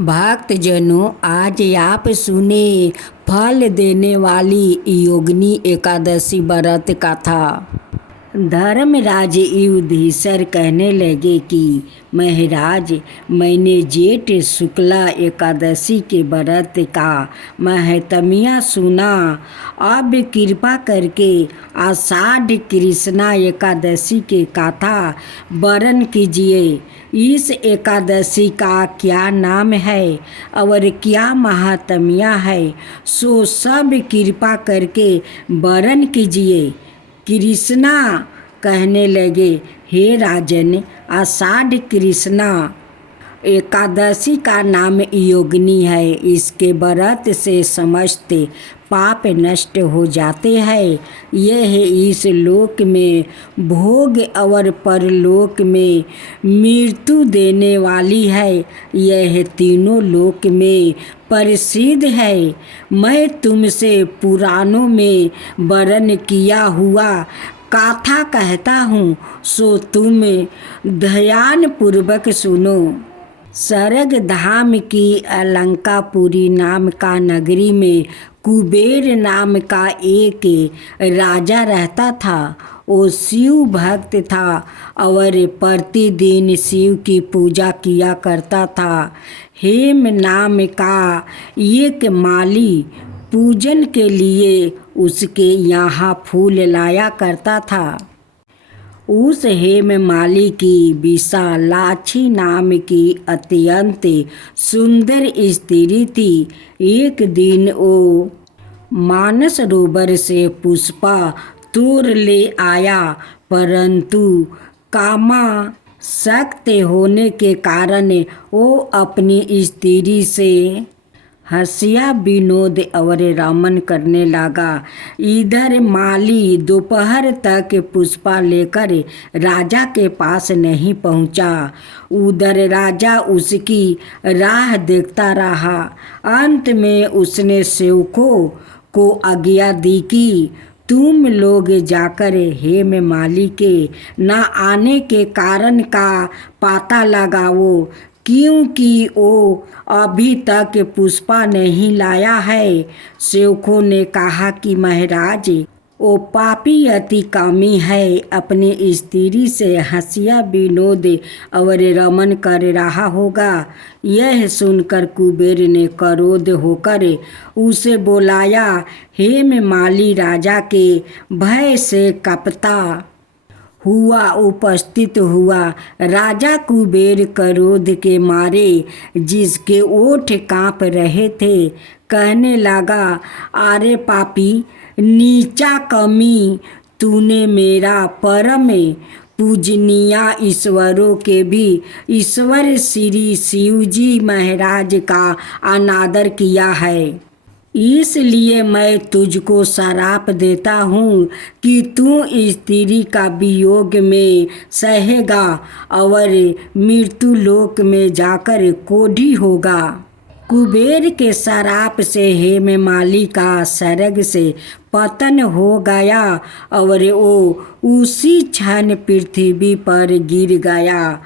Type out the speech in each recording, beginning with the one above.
भक्तजनों, आज आप सुने फल देने वाली योगिनी एकादशी व्रत कथा। धर्मराज युधिष्ठिर कहने लगे कि महाराज, मैंने जेठ शुक्ला एकादशी के व्रत का महत्म्य सुना। अब कृपा करके आषाढ़ कृष्णा एकादशी के कथा वर्णन कीजिए। इस एकादशी का क्या नाम है और क्या महात्म्य है, सो सब कृपा करके वर्णन कीजिए। कृष्णा कहने लगे, हे राजन, आषाढ़ कृष्णा एकादशी का नाम योगिनी है। इसके व्रत से समस्त पाप नष्ट हो जाते हैं। यह इस लोक में भोग और परलोक में मृत्यु देने वाली है। यह तीनों लोक में प्रसिद्ध है। मैं तुमसे पुराणों में वर्णन किया हुआ कथा कहता हूँ, सो तुम ध्यान पूर्वक सुनो। स्वर्ग धाम की अलंकापुरी नाम का नगरी में कुबेर नाम का एक राजा रहता था। वो शिव भक्त था और प्रतिदिन शिव की पूजा किया करता था। हेम नाम का एक माली पूजन के लिए उसके यहाँ फूल लाया करता था। उस हेम माली की विशालाक्षी नाम की अत्यंत सुंदर स्त्री थी। एक दिन वो मानसरोवर से पुष्पा तोड़ ले आया, परंतु कामासक्त होने के कारण वो अपनी स्त्री से हंसिया विनोद और रमन करने लगा। इधर माली दोपहर तक पुष्पा लेकर राजा के पास नहीं पहुंचा। उधर राजा उसकी राह देखता रहा। अंत में उसने सेवकों को आज्ञा दी कि तुम लोग जाकर हेम माली के न आने के कारण का पता लगाओ, क्योंकि वो अभी तक पुष्पा नहीं लाया है। सेवकों ने कहा कि महाराज, वो पापी अति कामी है, अपनी स्त्री से हंसिया विनोद और रमन कर रहा होगा। यह सुनकर कुबेर ने क्रोध होकर उसे बुलाया। हेम माली राजा के भय से कपता हुआ उपस्थित हुआ। राजा कुबेर क्रोध के मारे जिसके ओठ कांप रहे थे, कहने लगा, अरे पापी नीचा कमी, तूने मेरा परम पूजनीय ईश्वरों के भी ईश्वर श्री शिवजी महाराज का अनादर किया है। इसलिए मैं तुझको श्राप देता हूँ कि तू स्त्री का वियोग में सहेगा और मृत्यु लोक में जाकर कोढ़ी होगा। कुबेर के श्राप से हेम माली का स्वर्ग से पतन हो गया और वो उसी क्षण पृथ्वी पर गिर गया।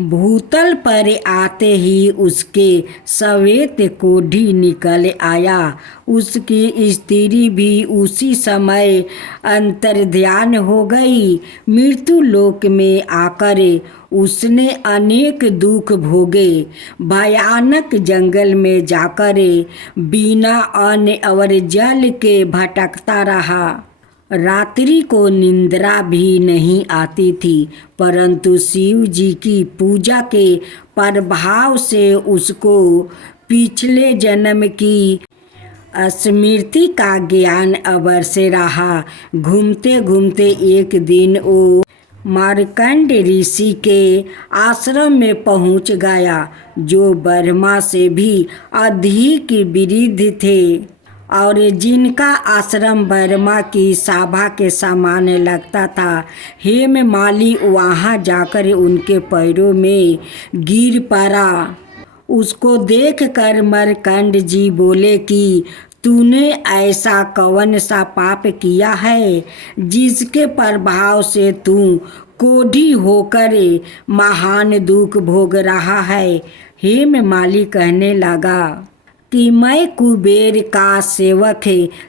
भूतल पर आते ही उसके श्वेत कोढ़ी निकल आया। उसकी स्त्री भी उसी समय अंतर्ध्यान हो गई। मृत्यु लोक में आकर उसने अनेक दुख भोगे। भयानक जंगल में जाकर बिना अन्न और जल के भटकता रहा। रात्रि को निंद्रा भी नहीं आती थी, परंतु शिव जी की पूजा के प्रभाव से उसको पिछले जन्म की स्मृति का ज्ञान अवश्य रहा। घूमते घूमते एक दिन वो मार्कंड ऋषि के आश्रम में पहुंच गया, जो ब्रह्मा से भी अधिक वृद्ध थे और जिनका आश्रम ब्रह्मा की सभा के समान लगता था। हेम माली वहाँ जाकर उनके पैरों में गिर पड़ा। उसको देखकर मार्कंड जी बोले कि तूने ऐसा कौन सा पाप किया है जिसके प्रभाव से तू कोढ़ी होकर महान दुख भोग रहा है। हेममाली कहने लगा कि मैं कुबेर का सेवक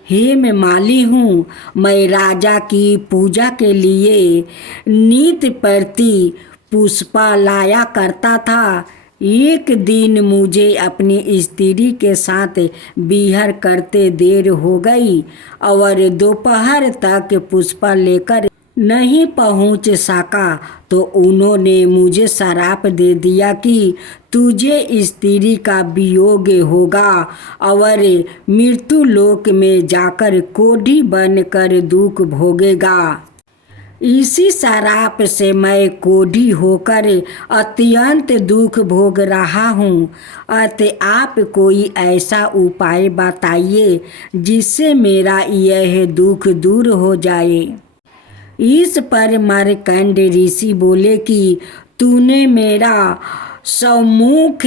हेममाली हूँ। मैं राजा की पूजा के लिए नित्य प्रति पुष्पा लाया करता था। एक दिन मुझे अपनी स्त्री के साथ विहार करते देर हो गई और दोपहर तक पुष्पा लेकर नहीं पहुंच सका तो उन्होंने मुझे श्राप दे दिया कि तुझे स्त्री का वियोग होगा और मृत्यु लोक में जाकर कोढ़ी बनकर दुख भोगेगा। इसी श्राप से मैं कोढ़ी होकर अत्यंत दुख भोग रहा हूँ। अतः आप कोई ऐसा उपाय बताइए जिससे मेरा यह दुख दूर हो जाए। इस पर मार्कंड ऋषि बोले कि तूने मेरा सम्मुख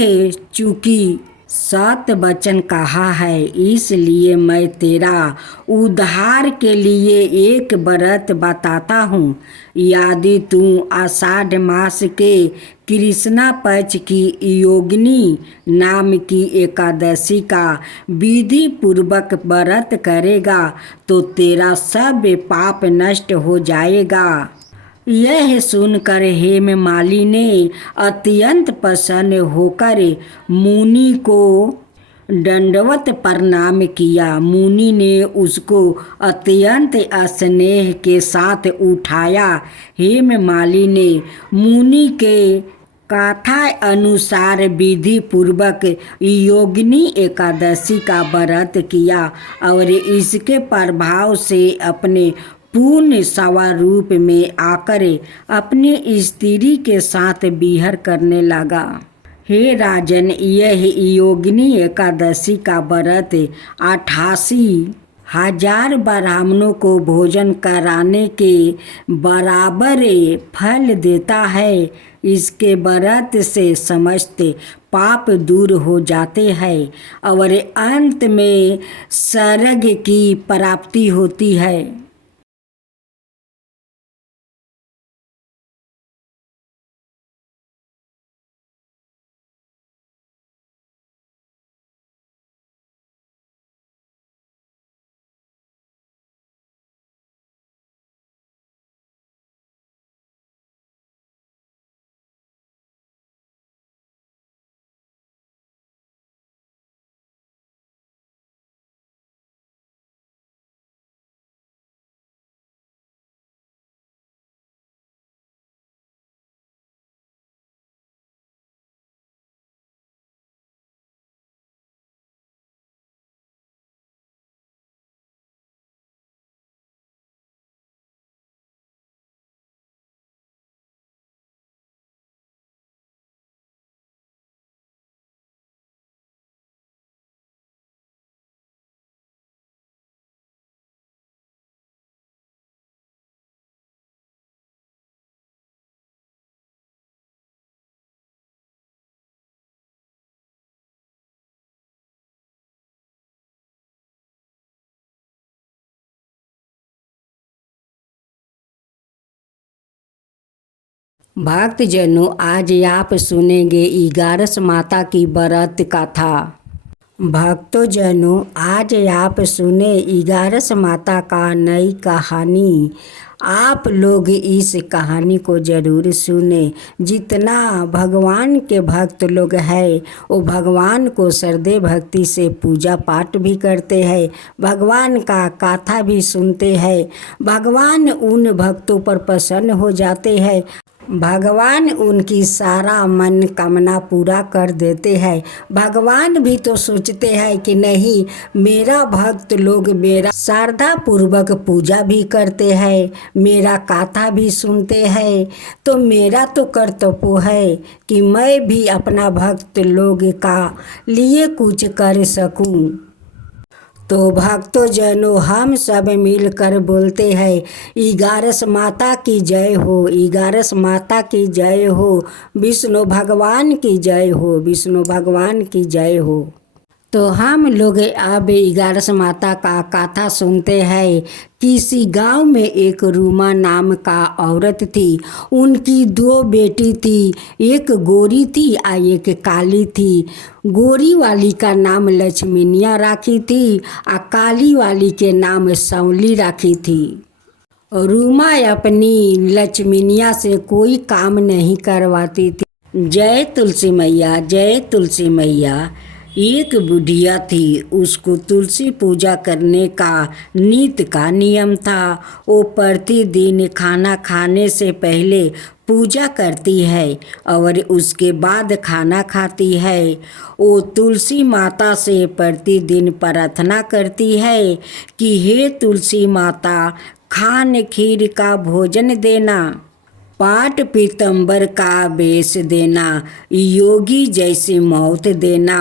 चूंकि सत्य वचन कहा है, इसलिए मैं तेरा उद्धार के लिए एक व्रत बताता हूँ। यदि तू आषाढ़ मास के कृष्णा पक्ष की योगिनी नाम की एकादशी का विधि पूर्वक व्रत करेगा तो तेरा सब पाप नष्ट हो जाएगा। यह सुनकर हेममाली ने अत्यंत प्रसन्न होकर मुनि को दंडवत प्रणाम किया। मुनि ने उसको अत्यंत स्नेह के साथ उठाया। हेममाली ने मुनि के कथा अनुसार विधि पूर्वक योगिनी एकादशी का व्रत किया और इसके प्रभाव से अपने पूर्ण स्वरूप में आकर अपनी स्त्री के साथ विहार करने लगा। हे राजन, यह योगिनी एकादशी का व्रत 88,000 ब्राह्मणों को भोजन कराने के बराबर फल देता है। इसके व्रत से समस्त पाप दूर हो जाते हैं और अंत में स्वर्ग की प्राप्ति होती है। भक्तजनों, आज आप सुनेंगे 11 माता की व्रत कथा। भक्तजनों, आज आप सुने 11 माता का नई कहानी। आप लोग इस कहानी को ज़रूर सुने। जितना भगवान के भक्त लोग हैं वो भगवान को श्रद्धे भक्ति से पूजा पाठ भी करते हैं, भगवान का कथा भी सुनते हैं। भगवान उन भक्तों पर प्रसन्न हो जाते हैं। भगवान उनकी सारा मन कामना पूरा कर देते हैं। भगवान भी तो सोचते हैं कि नहीं, मेरा भक्त लोग मेरा श्रद्धा पूर्वक पूजा भी करते हैं, मेरा कथा भी सुनते हैं, तो मेरा तो कर्तव्य है कि मैं भी अपना भक्त लोग का लिए कुछ कर सकूं। तो भक्तजनों, हम सब मिलकर बोलते हैं 11 माता की जय हो, 11 माता की जय हो, विष्णु भगवान की जय हो, विष्णु भगवान की जय हो। तो हम लोग अब 11 माता का कथा सुनते हैं। किसी गांव में एक रूमा नाम का औरत थी। उनकी 2 बेटी थी, एक गोरी थी और एक काली थी। गोरी वाली का नाम लक्ष्मीनिया राखी थी और काली वाली के नाम सौली राखी थी। रूमा अपनी लक्ष्मीनिया से कोई काम नहीं करवाती थी। जय तुलसी मैया, जय तुलसी मैया। एक बुढ़िया थी, उसको तुलसी पूजा करने का नित्य का नियम था। वो प्रतिदिन खाना खाने से पहले पूजा करती है और उसके बाद खाना खाती है। वो तुलसी माता से प्रतिदिन प्रार्थना करती है कि हे तुलसी माता, खान खीर का भोजन देना, पाट पीतंबर का बेस देना, योगी जैसी मौत देना,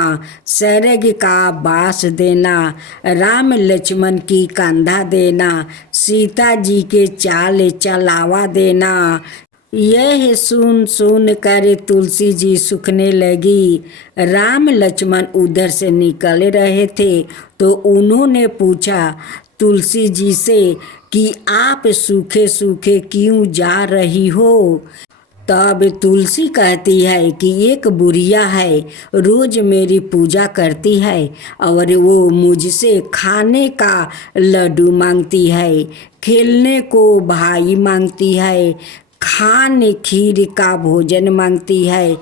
स्वर्ग का बास देना, राम लक्ष्मण की कंधा देना, सीता जी के चाल चलावा देना। यह सुन सुन कर तुलसी जी सूखने लगी। राम लक्ष्मण उधर से निकल रहे थे तो उन्होंने पूछा तुलसी जी से कि आप सूखे सूखे क्यों जा रही हो। तब तुलसी कहती है कि एक बुढ़िया है, रोज मेरी पूजा करती है और वो मुझसे खाने का लड्डू मांगती है, खेलने को भाई मांगती है, खान खीर का भोजन मांगती है,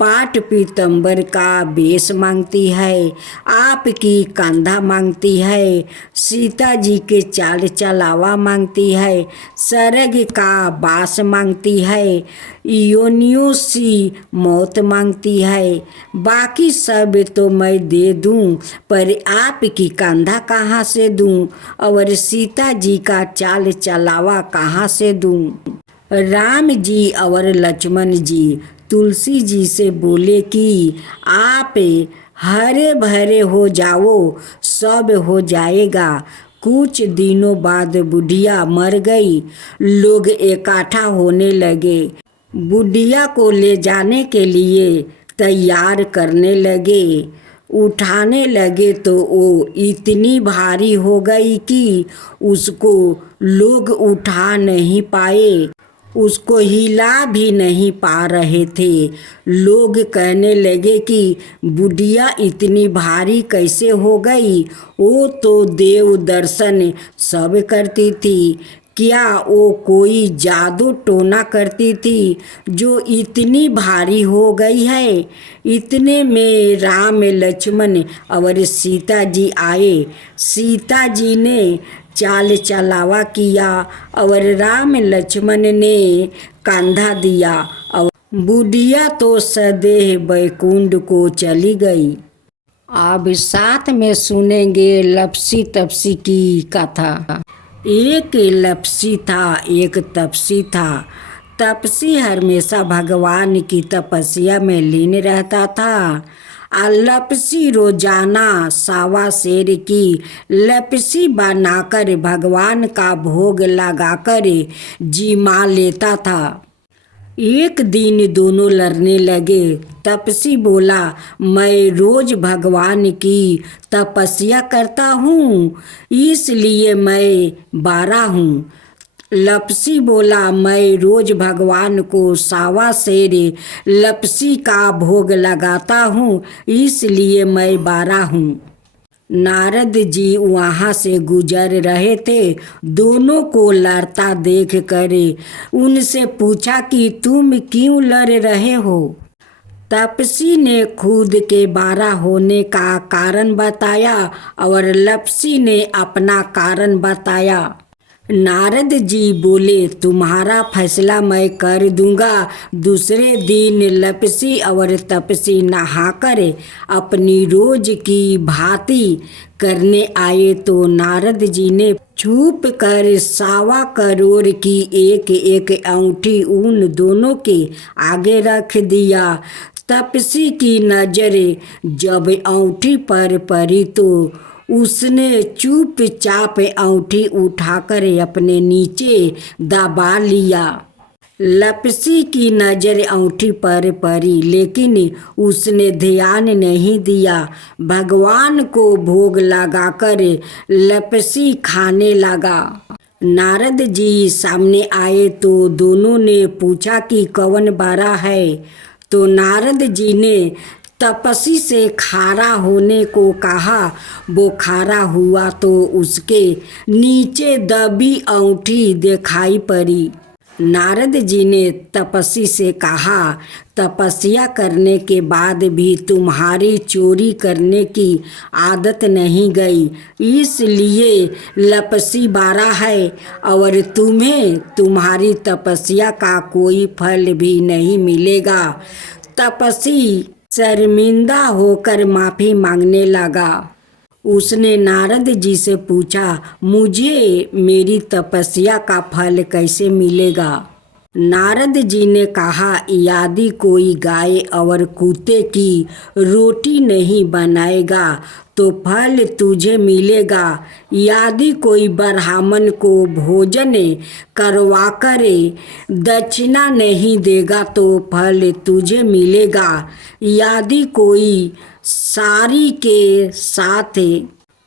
पाट पीतंबर का बेस मांगती है, आपकी कंधा मांगती है, सीता जी के चाल चलावा मांगती है, स्वर्ग का बास मांगती है, योनियों सी मौत मांगती है। बाकी सब तो मैं दे दूं, पर आपकी कंधा कहाँ से दूं और सीता जी का चाल चलावा कहाँ से दूं। राम जी और लक्ष्मण जी तुलसी जी से बोले कि आप हरे भरे हो जाओ, सब हो जाएगा। कुछ दिनों बाद बुढ़िया मर गई। लोग इकट्ठा होने लगे, बुढ़िया को ले जाने के लिए तैयार करने लगे। उठाने लगे तो वो इतनी भारी हो गई कि उसको लोग उठा नहीं पाए, उसको हिला भी नहीं पा रहे थे। लोग कहने लगे कि बुढ़िया इतनी भारी कैसे हो गई, वो तो देव दर्शन सब करती थी, क्या वो कोई जादू टोना करती थी जो इतनी भारी हो गई है। इतने में राम लक्ष्मण और सीता जी आए। सीता जी ने चाल चलावा किया और राम लक्ष्मण ने कंधा दिया और बुढ़िया तो सदैह बैकुंठ को चली गई। अब साथ में सुनेंगे लपसी तपसी की कथा। एक लपसी था, एक तपसी था। तपसी हमेशा भगवान की तपस्या में लीन रहता था। लपसी रोजाना 1.25 सेर की लपसी बनाकर भगवान का भोग लगाकर जिमा लेता था। एक दिन दोनों लड़ने लगे। तपसी बोला, मैं रोज भगवान की तपस्या करता हूँ, इसलिए मैं 12 हूँ। लपसी बोला, मैं रोज भगवान को 1.25 सेर लपसी का भोग लगाता हूँ, इसलिए मैं 12 हूँ। नारद जी वहाँ से गुजर रहे थे। दोनों को लड़ता देख कर उनसे पूछा कि तुम क्यों लड़ रहे हो। तपसी ने खुद के 12 होने का कारण बताया और लपसी ने अपना कारण बताया। नारद जी बोले, तुम्हारा फैसला मैं कर दूंगा। दूसरे दिन लपसी और तपसी नहाकर अपनी रोज की भांति करने आए तो नारद जी ने छुप कर 1.25 करोड़ की एक एक अंगूठी उन दोनों के आगे रख दिया। तपसी की नजर जब अंगूठी पर पड़ी तो उसने चुपचाप अंगूठी उठाकर अपने नीचे दबा लिया। लपसी की नज़र अंगूठी पर पड़ी, लेकिन उसने ध्यान नहीं दिया। भगवान को भोग लगाकर लपसी खाने लगा। नारद जी सामने आए तो दोनों ने पूछा कि कौन बड़ा है। तो नारद जी ने तपस्वी से खारा होने को कहा। वो खारा हुआ तो उसके नीचे दबी अंगूठी दिखाई पड़ी। नारद जी ने तपस्वी से कहा, तपस्या करने के बाद भी तुम्हारी चोरी करने की आदत नहीं गई, इसलिए लपसी बारा है और तुम्हें तुम्हारी तपस्या का कोई फल भी नहीं मिलेगा। तपस्वी शर्मिंदा होकर माफ़ी मांगने लगा। उसने नारद जी से पूछा, मुझे मेरी तपस्या का फल कैसे मिलेगा। नारद जी ने कहा, यदि कोई गाय और कुत्ते की रोटी नहीं बनाएगा तो फल तुझे मिलेगा। यदि कोई ब्राह्मण को भोजन करवाकर दक्षिणा नहीं देगा तो फल तुझे मिलेगा। यदि कोई साड़ी के साथ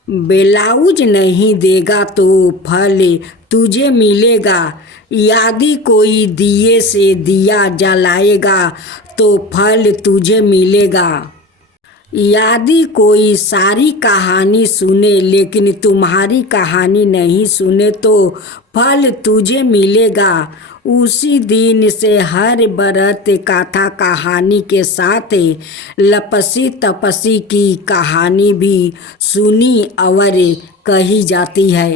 ब्लाउज नहीं देगा तो फल तुझे मिलेगा। यदि कोई दिए से दिया जलाएगा तो फल तुझे मिलेगा। यदि कोई सारी कहानी सुने लेकिन तुम्हारी कहानी नहीं सुने तो फल तुझे मिलेगा। उसी दिन से हर व्रत कथा कहानी के साथ लपसी तपस्वी की कहानी भी सुनी और कही जाती है।